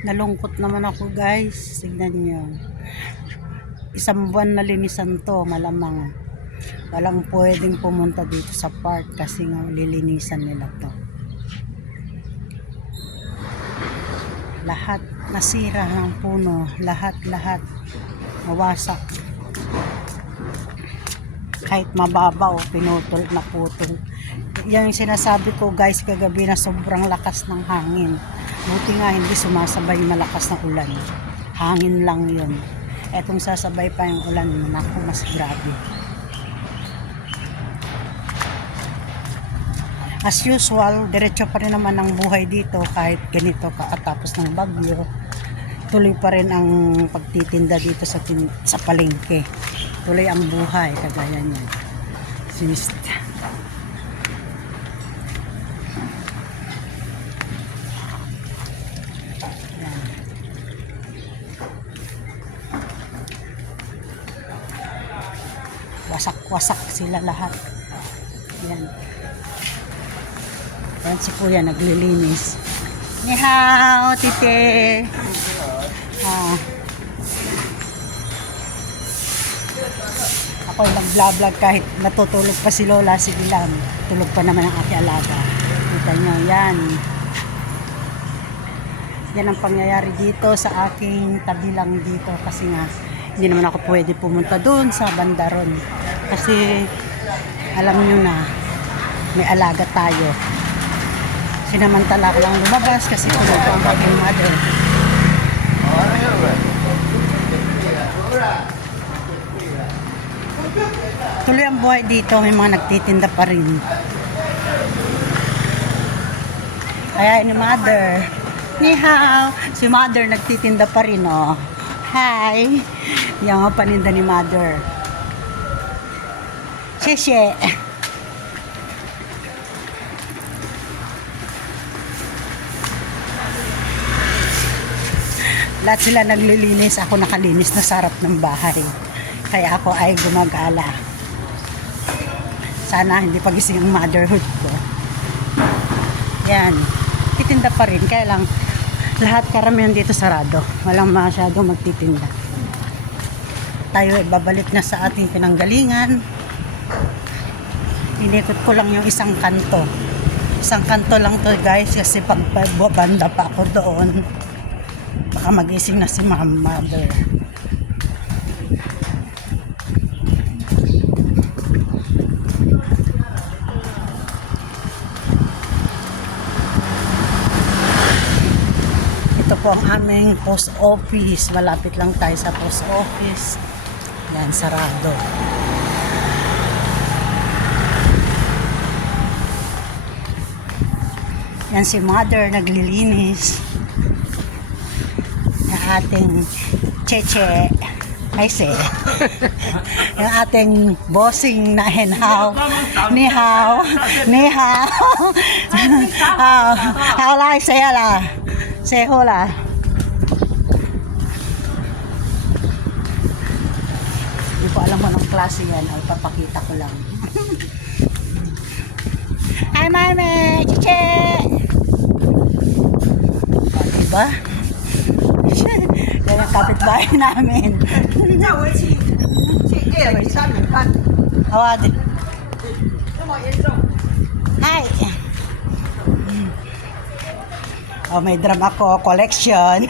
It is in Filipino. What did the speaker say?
Nalungkot naman ako guys. Tignan nyo. Isang buwan na linisan to, malamang. Walang pwedeng pumunta dito sa park kasi nga lilinisan nila to. Lahat nasira ng puno. Lahat nawasak. Kahit mababaw, pinutol na putol. Yan yung sinasabi ko guys kagabi na sobrang lakas ng hangin. Buti nga hindi sumasabay malakas na ulan. Hangin lang yun. Etong sasabay pa yung ulan, naku, mas grabe. As usual, diretso pa rin naman ang buhay dito kahit ganito kakatapos ng bagyo. Tuloy pa rin ang pagtitinda dito sa palengke. Tuloy ang buhay, kagaya niyan. Sinista. Wasak-wasak sila lahat. Yan. Yan si Kuya naglilinis. Ni hao, tite. Ako nag-vlog kahit natutulog pa si Lola, sige lang. Tulog pa naman ang aking alaga. Kita nyo, yan. Yan ang pangyayari dito sa aking tabi lang dito kasi nga hindi naman ako pwede pumunta doon sa bandaron kasi alam nyo na may alaga tayo. Sinamantala ko lang lumabas kasi tulog ko ang aking mother. Tuloy ang buhay dito, may mga nagtitinda pa rin. Kaya ni mother, ni hao, si mother nagtitinda pa rin, oh. Hi! Yan ang paninda ni mother. Sheshe! Lahat sila naglilinis, ako nakalinis na sa harap ng bahay. Kaya ako ay gumagala. Sana hindi pagising ang motherhood ko. Yan. Titinda pa rin, kaya lang lahat karamihan dito sarado. Walang masyadong magtitinda. Tayo ay babalik na sa ating pinanggalingan. Inikot ko lang yung isang kanto. Isang kanto lang to guys kasi pag banda pa ako doon baka magising na si mother. Ito po ang aming post office. Malapit lang tayo sa post office. Yan, sarado. Yan si mother naglilinis. Yung ating cheche. Ay se. Yung ating bossing na henhaw. Ni hao. Ni hao. Hao lai saya la. Say hola. Hindi ko alam anong klase yan. Ay, papakita ko lang. Hi, mami! Chiche! Diba? Yan ang kapitbahay namin. Awad. Hi! Oh, may drum ako, collection.